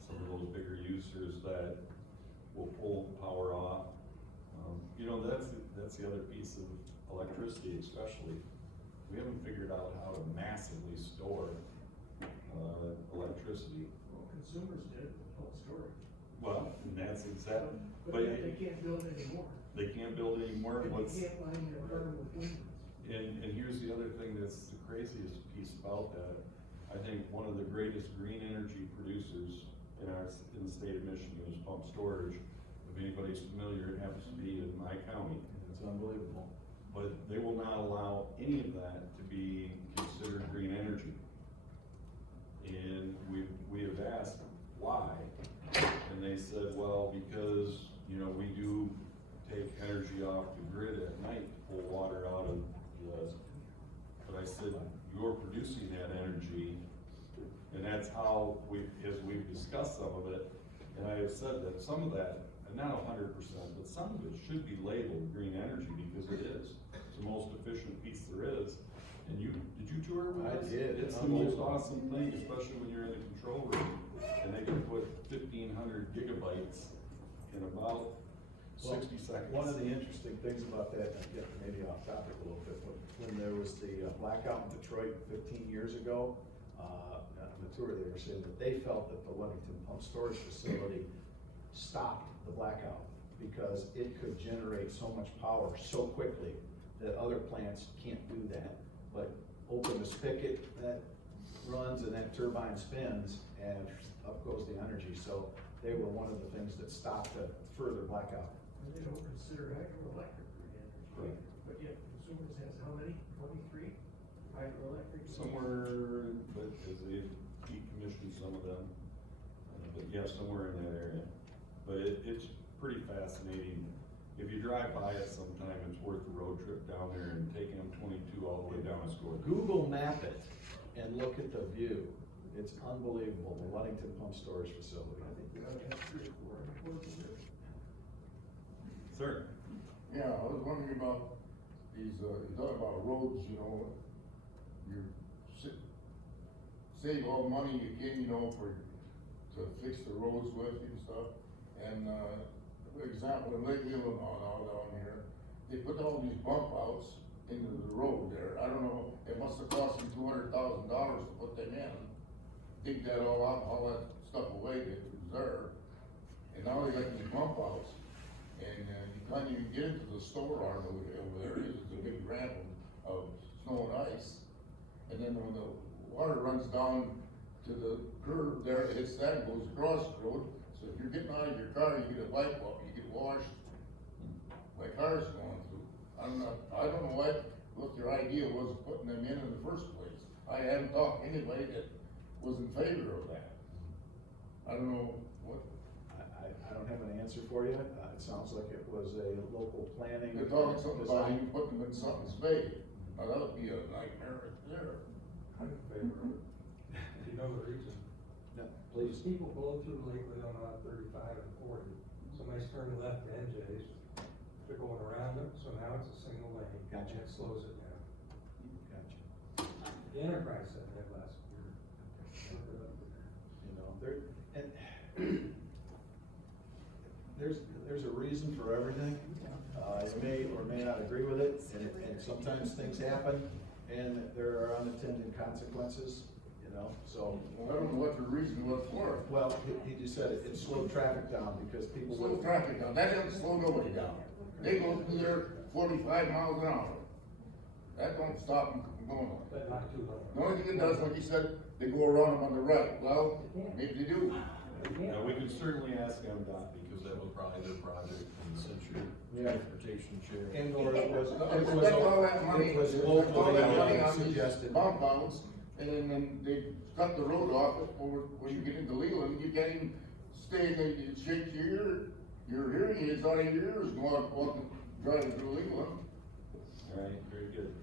some of those bigger users that will pull power off. You know, that's the other piece of electricity especially. We haven't figured out how to massively store electricity. Well, consumers did with pump storage. Well, and that's exactly, But yet they can't build anymore. they can't build anymore. And What's, they can't line their farm with windmills. and here's the other thing that's the craziest piece about that. I think one of the greatest green energy producers in the state of Michigan is pump storage. If anybody's familiar, it happens to be in my county. It's unbelievable. But they will not allow any of that to be considered green energy. And we have asked why, and they said, well, because, you know, we do take energy off the grid at night to pull water out of the, but I said, you're producing that energy, and that's how as we've discussed some of it, and I have said that some of that, and not 100%, but some of it should be labeled green energy, because it is. It's the most efficient piece there is. And did you tour with I us? did. It's the most awesome thing, especially when you're in the control room, and they can put 1,500 gigabytes in about 60 seconds. One of the interesting things about that, and get maybe off topic a little bit, when there was the blackout in Detroit 15 years ago, on the tour, they were saying that they felt that the Ludington Pump Storage Facility stopped the blackout because it could generate so much power so quickly that other plants can't do that. But open the spigot, that runs and that turbine spins and up goes the energy. So they were one of the things that stopped a further blackout. And they don't consider hydroelectric green energy, but yet consumers has how many? 23 hydroelectric? Somewhere, but as they decommissioned some of them, but yeah, somewhere in that area. But it's pretty fascinating. If you drive by it sometime, it's worth the road trip down there and taking them 22 all the way down to Score. Google map it and look at the view. It's unbelievable, the Ludington Pump Storage Facility. I think we ought to have 3 or 4 airports here. Sir? Yeah, I was wondering about these, you talk about roads, you know, you save all the money you can, you know, to fix the roads with and stuff. And, for example, in Lake Leelanau now down here, they put all these bump outs into the road there. I don't know, it must have cost them $200,000 to put them in. Dig that all out, all that stuff away that was there. And now they got these bump outs. And you can't even get into the store arm over there. It's a big ramp of snow and ice. And then when the water runs down to the curb there, it hits that and goes across the road. So if you're getting out of your car, you get a wipe up, you get washed. My car's going through. I don't know what their idea was of putting them in the first place. I haven't talked to anybody that was in favor of that. I don't know what. I don't have an answer for you. It sounds like it was a local planning. They're talking something about design. even putting them in something's bay. Now that would be a nightmare right there. I'm in favor of it. You know the reason. No, Please. please. People blow through Lake Leelanau 35 and 40. Somebody's turning left at NJ's. They're going around it, so now it's a single lane. Gotcha. And it slows it down. Gotcha. The Enterprise said that last year. You know, and there's a reason for everything. You may or may not agree with it, and sometimes things happen, and there are unintended consequences, you know, so. Well, I don't know what the reason was for it. Well, he just said it slowed traffic down because people. Slow traffic down, that doesn't slow nobody down. They go through there 45 miles an hour. That don't stop them from going. But not too long. The only thing it does, like you said, they go around them on the right. Well, maybe they do. Yeah, we can certainly ask MDOT because that was probably their project and since your transportation chair. And or it was Spend all that money, it was spend all that money locally on these suggested. bump outs, and then they cut the road off over, when you get into Leland, you can't even stay, it shakes your hearing aids out of your ears walking, driving through Leland. All right, very good.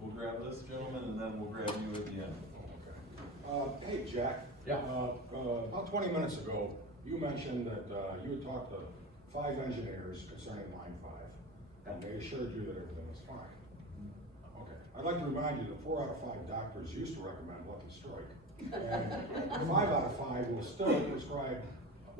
We'll grab this gentleman and then we'll grab you at the end. Hey, Jack. Yeah. About 20 minutes ago, you mentioned that you had talked to 5 engineers concerning Line 5, and they assured you that everything was fine. Okay. I'd like to remind you that 4 out of 5 doctors used to recommend Lucky Strike, and 5 out of 5 will still prescribe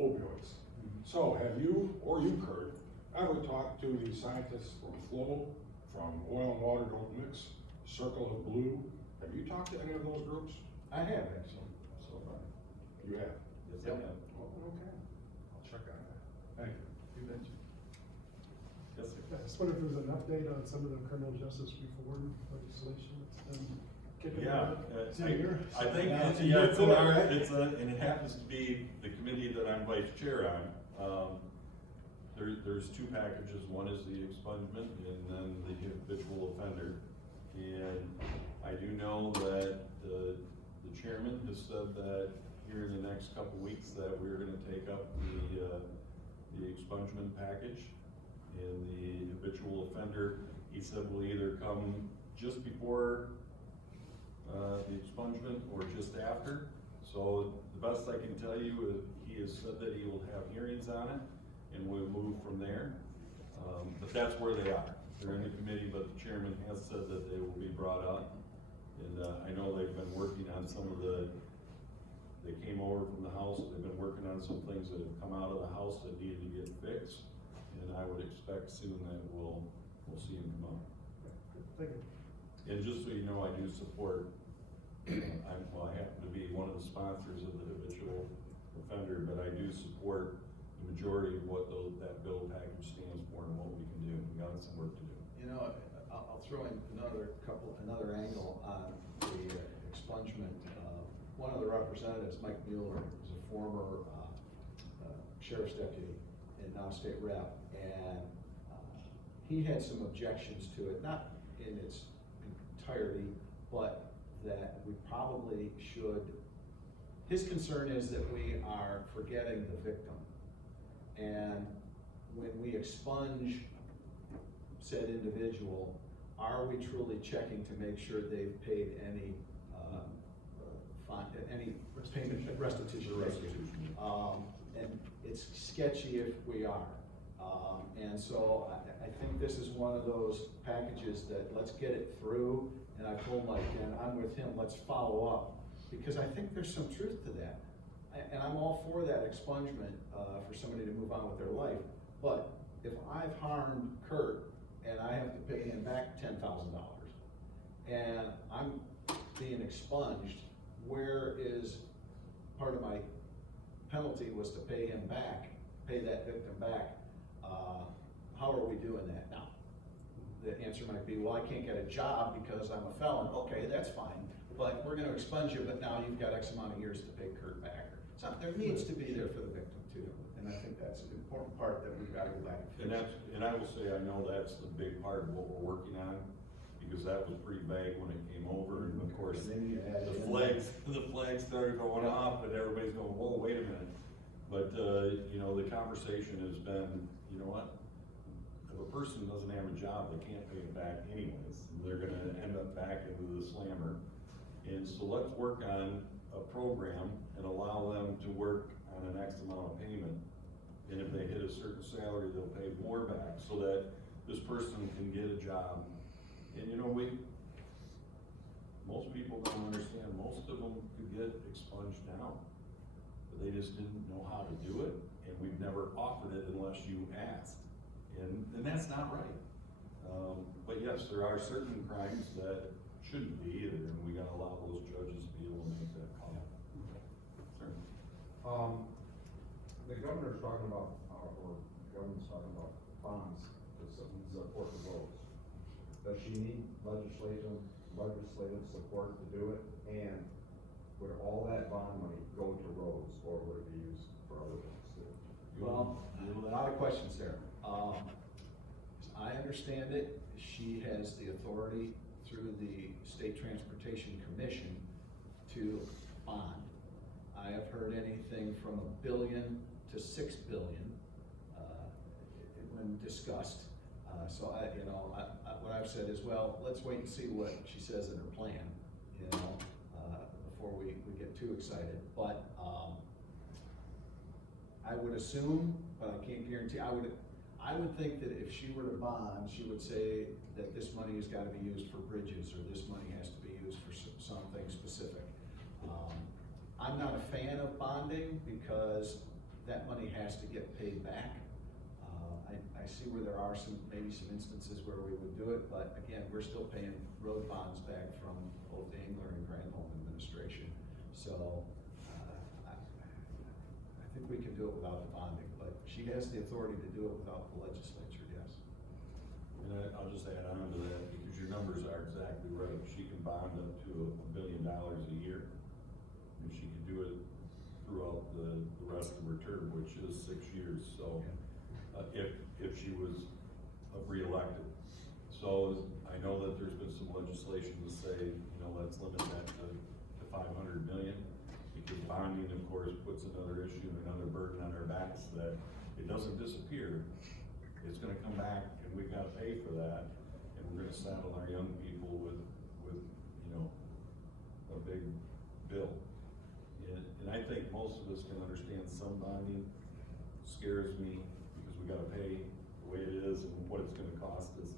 opioids. So, have you, or you, Kurt, ever talked to the scientists from Flow, from Oil and Water Don't Mix, Circle of Blue? Have you talked to any of those groups? I have actually. So far. You have? Yes, I have. Oh, okay. I'll check on that. Thank you. You betcha. Yes, sir. I just wonder if there's an update on some of the criminal justice reform legislation that's been kicking Yeah, around. It's in here. I think, Yeah, it's in our, and it happens to be the committee that I'm vice chair on. There's 2 packages, one is the expungement and then the habitual offender. And I do know that the chairman has said that here in the next couple weeks that we're gonna take up the expungement package. And the habitual offender, he said will either come just before the expungement or just after. So the best I can tell you is he has said that he will have hearings on it and we'll move from there. But that's where they are. They're in the committee, but the chairman has said that they will be brought up. working on some of they came over from the house, they've been working on some things that have come out of the house that needed to get fixed. And I would expect soon that we'll see them come out. Thank you. And just so you know, I do support, I happen to be one of the sponsors of the habitual offender, but I do support the majority of what that bill package stands for and what we can do. We got some work to do. You know, I'll throw in another angle on the expungement. One of the representatives, Mike Mueller, is a former sheriff's deputy and now state rep, and he had some objections to it, not in its entirety, but that we probably should, his concern is that we are forgetting the victim. And when we expunge said individual, are we truly checking to make sure they've paid any payment, restitution? And it's sketchy if we are. And so I think this is one of those packages that let's get it through. And I told Mike, and I'm with him, let's follow up, because I think there's some truth to that. And I'm all for that expungement for somebody to move on with their life. But if I've harmed Kurt and I have to pay him back $10,000 and I'm being expunged, where is part of my penalty was to pay him back, pay that victim back? How are we doing that now? The answer might be, well, I can't get a job because I'm a felon. Okay, that's fine, but we're gonna expunge you, but now you've got X amount of years to pay Kurt back. So there needs to be there for the victim too, and I think that's an important part that we've got to go back and fix. And I will say, I know that's the big part of what we're working on, because that was pretty vague when it came over, and of course, the flags started going off, and everybody's going, whoa, wait a minute. But, you know, the conversation has been, you know what? If a person doesn't have a job, they can't pay it back anyways. They're gonna end up back into the slammer. And so let's work on a program and allow them to work on an X amount of payment. And if they hit a certain salary, they'll pay more back so that this person can get a job. And you know, most people don't understand, most of them could get expunged now, but they just didn't know how to do it, and we've never offered it unless you asked. And that's not right. But yes, there are certain crimes that shouldn't be either, and we gotta allow those judges to be able to make that call. Sure. The governor's talking about, or the government's talking about bonds to support the roads. Does she need legislative support to do it? And would all that bond money go to roads, or would it be used for other things too? Well, a lot of questions there. As I understand it, she has the authority through the State Transportation Commission to bond. I have heard anything from $1 billion to $6 billion when discussed. So what I've said is, well, let's wait and see what she says in her plan, before we get too excited. But I would assume, but I can't guarantee, I would think that if she were to bond, she would say that this money has got to be used for bridges, or this money has to be used for something specific. I'm not a fan of bonding because that money has to get paid back. I see where there are maybe some instances where we would do it, but again, we're still paying road bonds back from both the Engler and Granholm administration. So I think we can do it without the bonding, but she has the authority to do it without the legislature, yes. And I'll just add on to that, because your numbers are exactly right. She can bond up to $1 billion a year, and she can do it throughout the rest of her term, which is 6 years. So if she was reelected. So I know that there's been some legislation to say, let's limit that to 500 million, because bonding, of course, puts another issue, another burden on our backs that it doesn't disappear. It's gonna come back, and we've gotta pay for that, and we're gonna saddle our young people with a big bill. And I think most of us can understand some bonding scares me, because we gotta pay the way it is and what it's gonna cost us.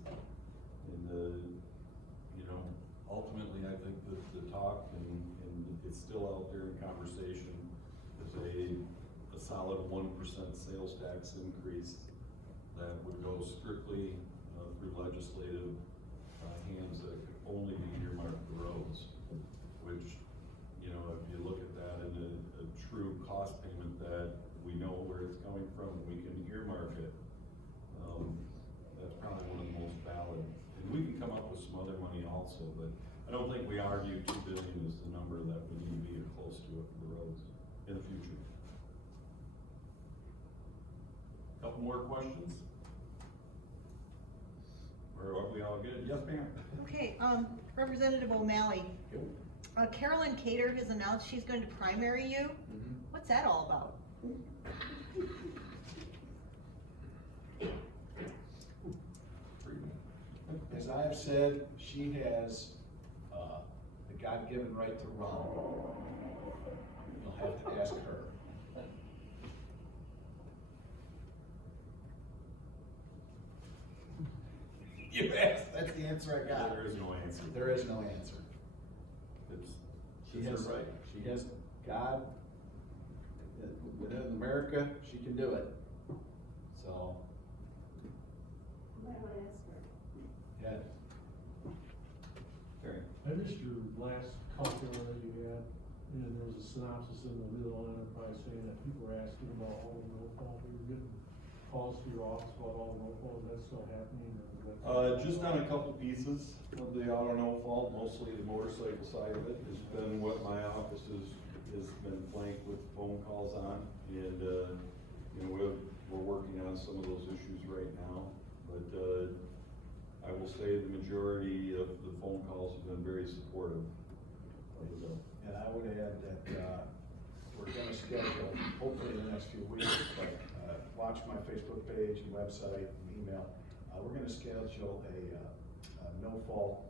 And ultimately, I think that the talk, and it's still out there in conversation, is a solid 1% sales tax increase that would go strictly through legislative hands that could only be earmarked for roads, which, you know, if you look at that in a true cost payment that we know where it's coming from, we can earmark it. That's probably one of the most valid, and we can come up with some other money also, but I don't think we argue 2 billion is the number that we need to be close to it for the roads in the future. Couple more questions? Or are we all good? Yes, ma'am? Okay, Representative O'Malley, Carolyn Cater has announced she's going to primary you. What's that all about? As I have said, she has the God-given right to run. You'll have to ask her. You asked, that's the answer I got. There is no answer. There is no answer. She It's has, her right. she has God, within America, she can do it. So, You might wanna ask her. yeah. Terry? I missed your last conference that you had, and there was a synopsis in the Leelanau Enterprise saying that people were asking about all the roll call. We were getting calls to your office about all the roll call. Is that still happening? Or is that Just on a couple pieces of the auto no fault, mostly the motorcycle side of it, has been what my office has been flanked with phone calls on. And, you know, we're working on some of those issues right now. But, I will say the majority of the phone calls have been very supportive of the bill. And I would add that, we're gonna schedule, hopefully in the next few weeks, but, watch my Facebook page and website and email. We're gonna schedule a no-fault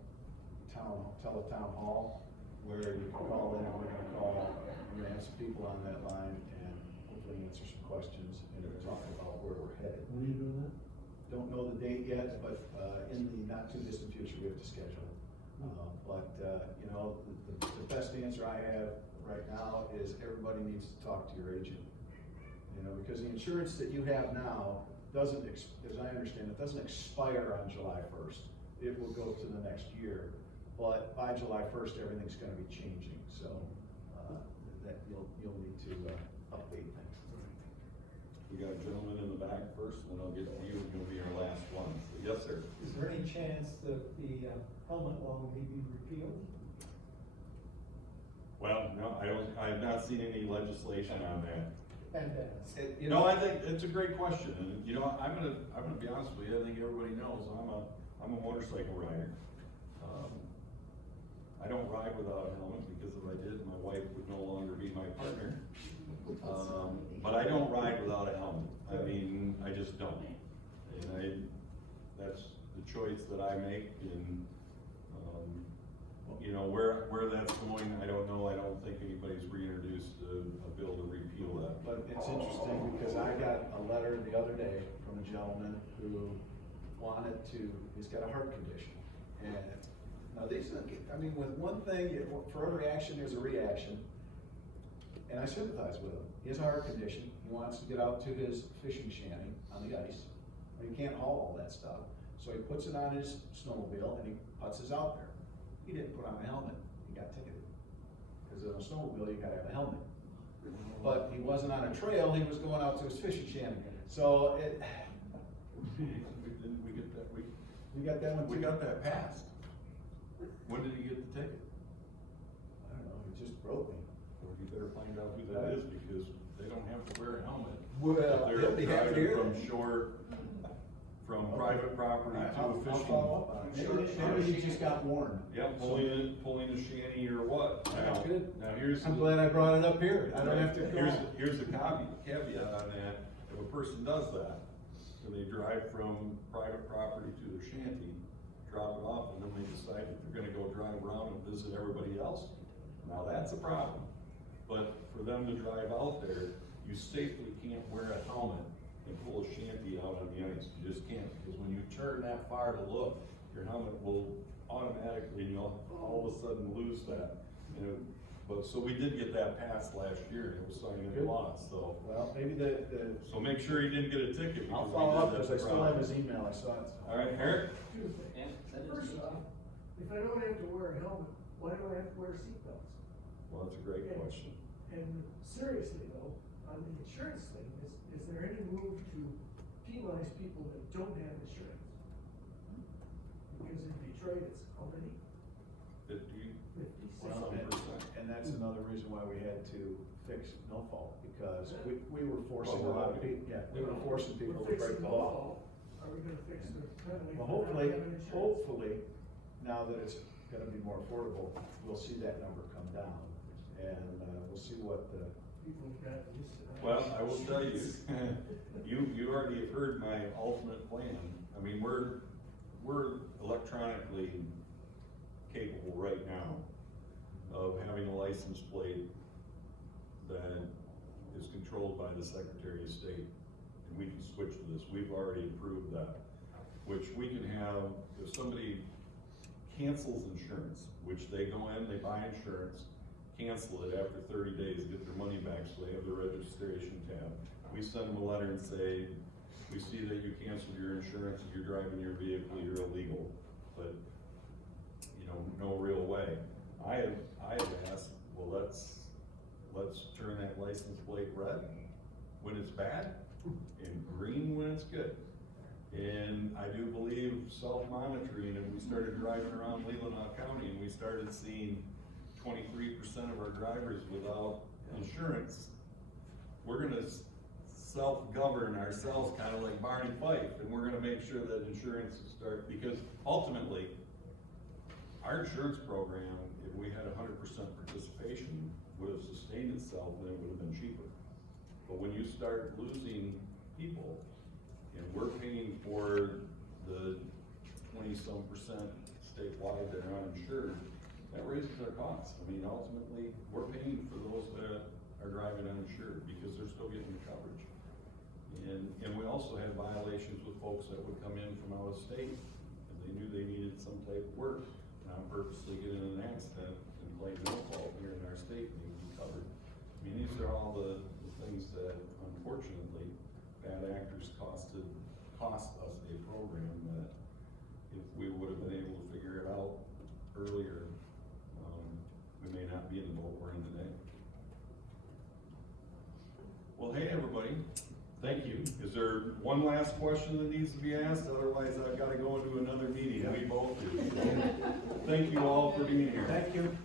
teletown hall where you can call in, and we're gonna have some people on that line and hopefully answer some questions and talk about where we're headed. when are you doing that? Don't know the date yet, but, in the not too distant future, we have to schedule it. You know, the best answer I have right now is everybody needs to talk to your agent. You know, because the insurance that you have now doesn't, as I understand it, doesn't expire on July 1st. It will go to the next year, but by July 1st, everything's gonna be changing, so, that you'll need to, update things. We got a gentleman in the back first, and then I'll get to you, and you'll be our last one. So, yes, sir. Is there any chance that the helmet law may be repealed? Well, no, I have not seen any legislation on that. Fantastic. You No, know, I think it's a great question, and you know, I'm gonna be honest with you, I think everybody knows, I'm a motorcycle rider. I don't ride without a helmet, because if I did, my wife would no longer be my partner. But I don't ride without a helmet, I mean, I just don't. And that's the choice that I make, and, you know, where that's going, I don't know, I don't think anybody's reintroduced a bill to repeal that. but it's interesting because I got a letter the other day from a gentleman who he's got a heart condition. And now I mean, with one thing, for every action, there's a reaction. And I sympathize with him. He has a heart condition. He wants to get out to his fishing shanty on the ice. But he can't haul all that stuff. So he puts it on his snowmobile and he putzes out there. He didn't put on a helmet. He got ticketed. Because on a snowmobile, you gotta have a helmet. But he wasn't on a trail, he was going out to his fishing shanty. So Didn't we get that, we got that one too. we got that passed. When did he get the ticket? I don't know, it just broke me. Well, you better find out who that is, because they don't have to wear a helmet. Well, If they'll be happy to driving hear from that. shore, from private property to a I'll fishing. follow up on it. Maybe he just got warned. Yeah, pulling a shanty or what? That's good. Now, here's. I'm glad I brought it up here. I don't have to go. Here's the caveat on that. If a person does that, and they drive from private property to their shanty, drop it off, and then they decide that they're gonna go drive around and visit everybody else, now that's a problem. But for them to drive out there, you safely can't wear a helmet and pull a shanty out on the ice. You just can't, because when you turn that far to look, your helmet will automatically, and you'll all of a sudden lose that. But, so we did get that passed last year, and it was signed into law, so. Well, maybe So make sure he didn't get a ticket. I'll because we follow did up, that because I still problem. have his email, I saw it. All right, Eric? Two things. Yeah, that is First me off, too. if I don't have to wear a helmet, why do I have to wear seatbelts? Well, that's a great Yeah. question. And seriously though, on the insurance thing, is there any move to penalize people that don't have insurance? Because in Detroit, it's how many? 50, 56. Well, and that's another reason why we had to fix no fault, because we were forcing a lot of people, we were forcing people to We're break fixing the law. Are we gonna fix the penalty? Well, for not having insurance? hopefully, now that it's gonna be more affordable, we'll see that number come down, and, we'll see what the, People have gotten used to that. Well, I will tell you, you already have heard my ultimate plan. I mean, we're electronically capable right now of having a license plate that is controlled by the Secretary of State. And we can switch to this. We've already approved that. Which we can have, if somebody cancels insurance, which they go in, they buy insurance, cancel it after 30 days, get their money back, so they have the registration tab. We send them a letter and say, we see that you canceled your insurance, if you're driving your vehicle, you're illegal, but, you know, no real way. I have asked, well, let's turn that license plate red when it's bad, and green when it's good. And I do believe self-monitoring, and we started driving around Leelanau County, and we started seeing 23% of our drivers without insurance. We're gonna self-govern ourselves, kind of like Barney Fife, and we're gonna make sure that insurance because ultimately, our insurance program, if we had 100% participation, would have sustained itself, and it would have been cheaper. But when you start losing people, and we're paying for the 20-some% statewide that are uninsured, that raises our costs. I mean, ultimately, we're paying for those that are driving uninsured because they're still getting the coverage. And we also had violations with folks that would come in from out of state and they knew they needed some type of work. And I'm purposely getting in an accident and claim no fault here in our state and they would be covered. I mean, these are all the things that unfortunately bad actors cost us a program that if we would have been able to figure it out earlier, we may not be in the boat we're in today. Well, hey, everybody, thank you. Is there one last question that needs to be asked? Otherwise, I've got to go into another meeting. We both do. Thank you all for being here. thank you.